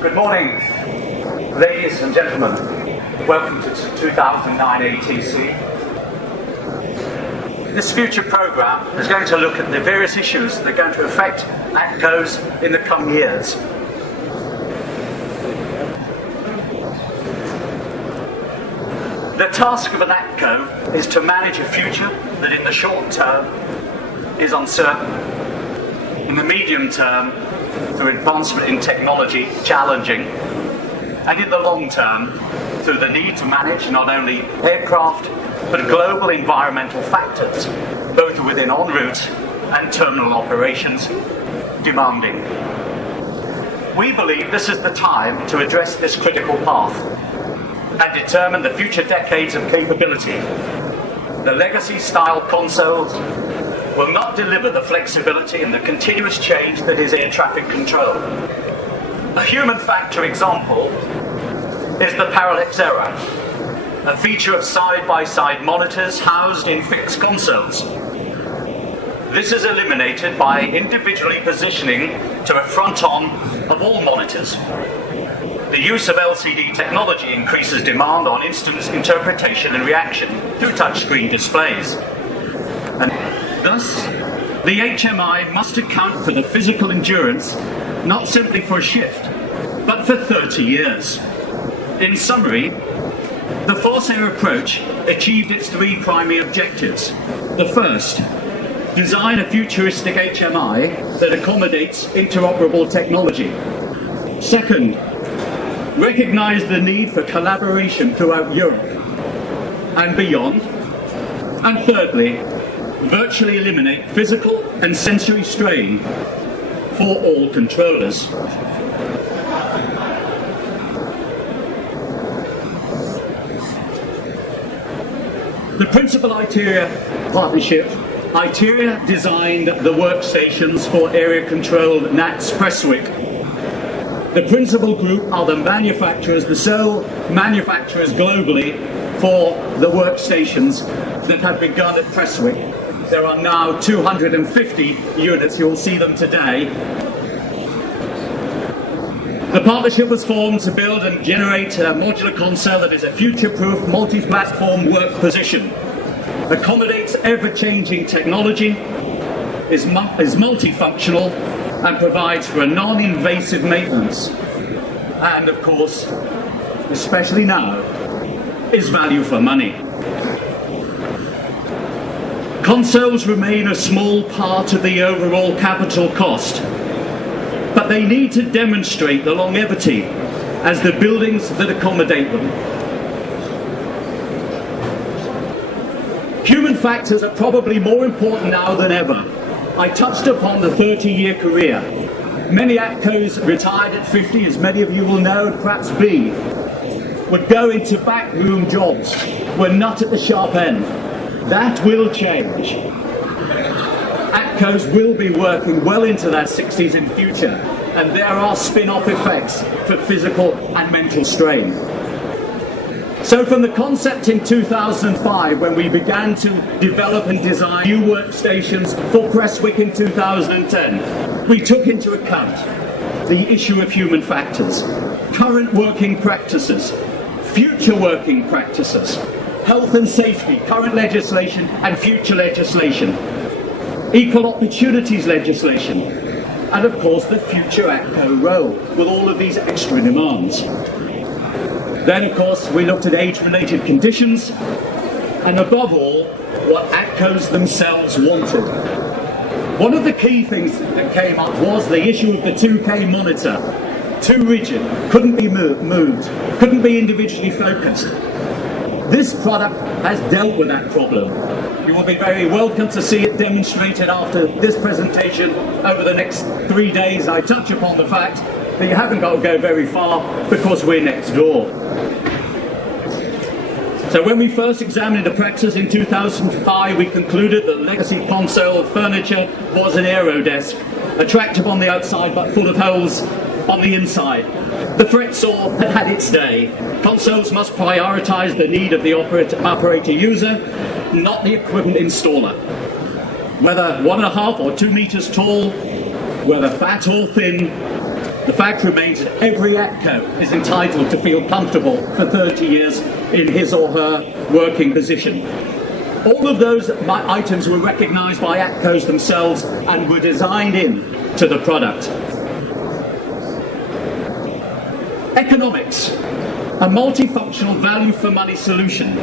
Good morning, ladies and gentlemen. Welcome to 2009 ATC. This future programme is going to look at the various issues that are going to affect ATCOs in the coming years. The task of an ATCO is to manage a future that in the short term is uncertain, in the medium term through advancement in technology challenging, and in the long term through the need to manage not only aircraft but global environmental factors, both within en route and terminal operations, demanding. We believe this is the time to address this critical path and determine the future decades of capability. The legacy-style consoles will not deliver the flexibility and the continuous change that is air traffic control. A human factor example is the parallax error, a feature of side-by-side monitors housed in fixed consoles. This is eliminated by individually positioning to a front-on of all monitors. The use of LCD technology increases demand on instant interpretation and reaction through touchscreen displays. And thus, the HMI must account for the physical endurance, not simply for a shift, but for 30 years. In summary, the force air approach achieved its three primary objectives. The first, design a futuristic HMI that accommodates interoperable technology. Second, recognize the need for collaboration throughout Europe and beyond. And thirdly, virtually eliminate physical and sensory strain for all controllers. The principal ITERIA partnership, ITERIA designed the workstations for area-controlled NATS Prestwick. The principal group are the manufacturers, the sole manufacturers globally for the workstations that have begun at Prestwick. There are now 250 units, you'll see them today. The partnership was formed to build and generate a modular console that is a future-proof, multi-platform work position, accommodates ever-changing technology, is multifunctional, and provides for a non-invasive maintenance. And of course, especially now, is value for money. Consoles remain a small part of the overall capital cost, but they need to demonstrate the longevity as the buildings that accommodate them. Human factors are probably more important now than ever. I touched upon the 30-year career. Many ATCOs retired at 50, as many of you will know, and perhaps be, would go into backroom jobs, were not at the sharp end. That will change. ATCOs will be working well into their 60s in future, and there are spin-off effects for physical and mental strain. So from the concept in 2005, when we began to develop and design new workstations for Prestwick in 2010, we took into account the issue of human factors, current working practices, future working practices, health and safety, current legislation and future legislation, equal opportunities legislation, and of course the future ATCO role with all of these extra demands. Then of course we looked at age-related conditions, and above all, what ATCOs themselves wanted. One of the key things that came up was the issue of the 2K monitor. Too rigid, couldn't be moved, couldn't be individually focused. This product has dealt with that problem. You will be very welcome to see it demonstrated after this presentation over the next 3 days. I touch upon the fact that you haven't got to go very far because we're next door. So when we first examined the practice in 2005, we concluded that legacy console furniture was an aerodesk, attractive on the outside but full of holes on the inside. The fret saw had had its day. Consoles must prioritise the need of the operator user, not the equipment installer. Whether 1.5 or 2 meters tall, whether fat or thin, The fact remains that every ATCO is entitled to feel comfortable for 30 years in his or her working position. All of those items were recognised by ATCOs themselves and were designed in to the product. Economics, a multifunctional value for money solution.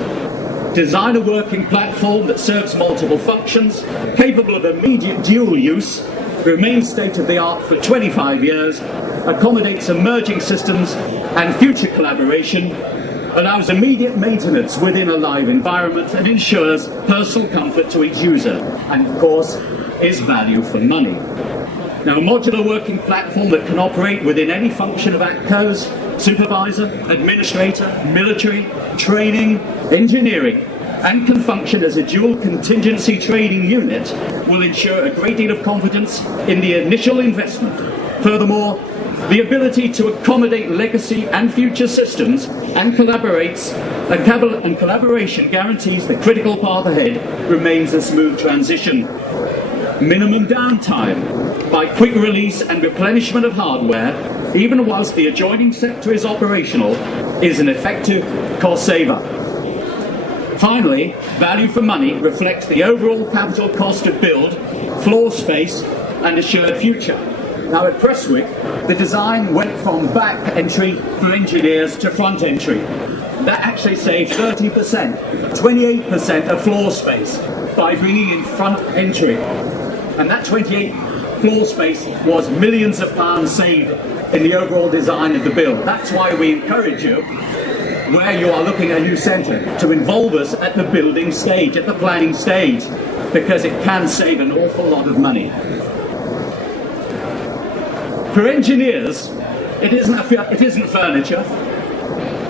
Design a working platform that serves multiple functions, capable of immediate dual use, remains state-of-the-art for 25 years, accommodates emerging systems and future collaboration, allows immediate maintenance within a live environment, and ensures personal comfort to each user, and of course, is value for money. Now, a modular working platform that can operate within any function of ATCOs, supervisor, administrator, military, training, engineering, and can function as a dual contingency trading unit will ensure a great deal of confidence in the initial investment. Furthermore, the ability to accommodate legacy and future systems and collaboration guarantees the critical path ahead remains a smooth transition. Minimum downtime by quick release and replenishment of hardware, even whilst the adjoining sector is operational, is an effective cost saver. Finally, value for money reflects the overall capital cost of build, floor space, and assured future. Now at Prestwick, the design went from back entry for engineers to front entry. That actually saved 30%, 28% of floor space by bringing in front entry. And that 28 floor space was millions of pounds saved in the overall design of the build. That's why we encourage you, where you are looking at a new centre, to involve us at the building stage, at the planning stage, because it can save an awful lot of money. For engineers, it isn't furniture.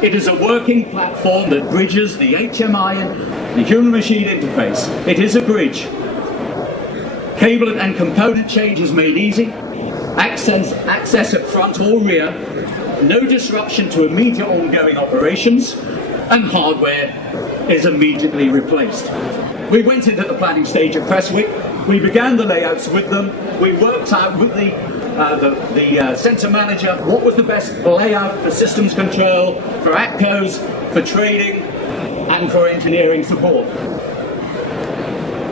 It is a working platform that bridges the HMI and the human-machine interface. It is a bridge. Cable and component change is made easy. Access at front or rear. No disruption to immediate ongoing operations. And hardware is immediately replaced. We went into the planning stage at Prestwick. We began the layouts with them. We worked out with the centre manager what was the best layout for systems control, for ATCOs, for trading, and for engineering support.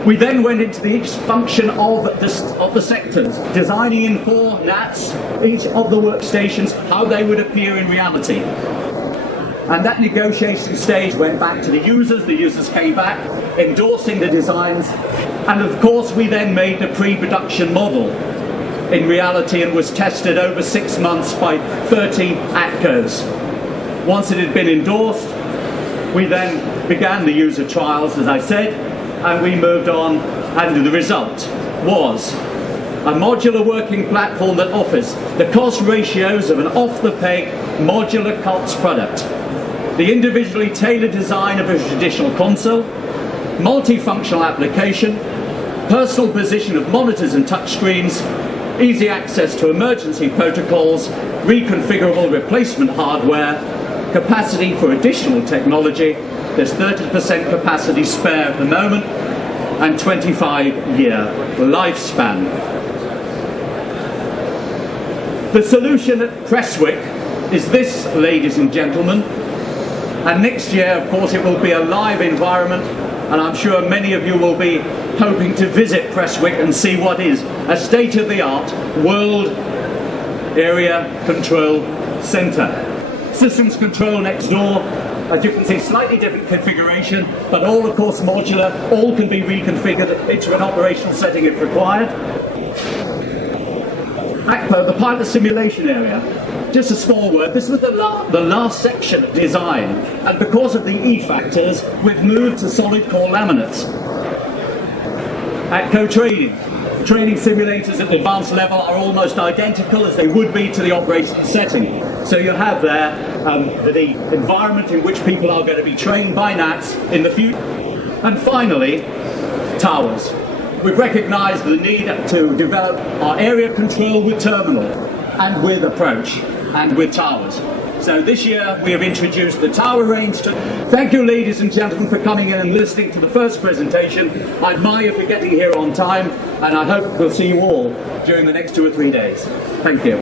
We then went into each function of the sectors, designing in for NATs, each of the workstations, how they would appear in reality. And that negotiation stage went back to the users came back, endorsing the designs, and of course we then made the pre-production model in reality and was tested over 6 months by 30 ATCOs. Once it had been endorsed, we then began the user trials, as I said, and we moved on, and the result was a modular working platform that offers the cost ratios of an off-the-peg modular COTS product, the individually tailored design of a traditional console, multifunctional application, personal position of monitors and touchscreens, easy access to emergency protocols, reconfigurable replacement hardware, capacity for additional technology. There's 30% capacity spare at the moment, and 25-year lifespan. The solution at Prestwick is this, ladies and gentlemen, and next year, of course, it will be a live environment, and I'm sure many of you will be hoping to visit Prestwick and see what is a state-of-the-art world area control centre. Systems control next door. As you can see, slightly different configuration, but all, of course, modular. All can be reconfigured into an operational setting if required. ACPO, the pilot simulation area. Just a small word, this was the last section of design, and because of the E factors, we've moved to solid core laminates. ATCO training simulators at the advanced level are almost identical as they would be to the operational setting. So you have there the environment in which people are going to be trained by NATs in the future. And finally, towers. We've recognised the need to develop our area control with terminal and with approach and with towers. So this year we have introduced the tower range. Thank you, ladies and gentlemen, for coming in and listening to the first presentation. I admire you for getting here on time, and I hope we'll see you all during the next 2 or 3 days. Thank you.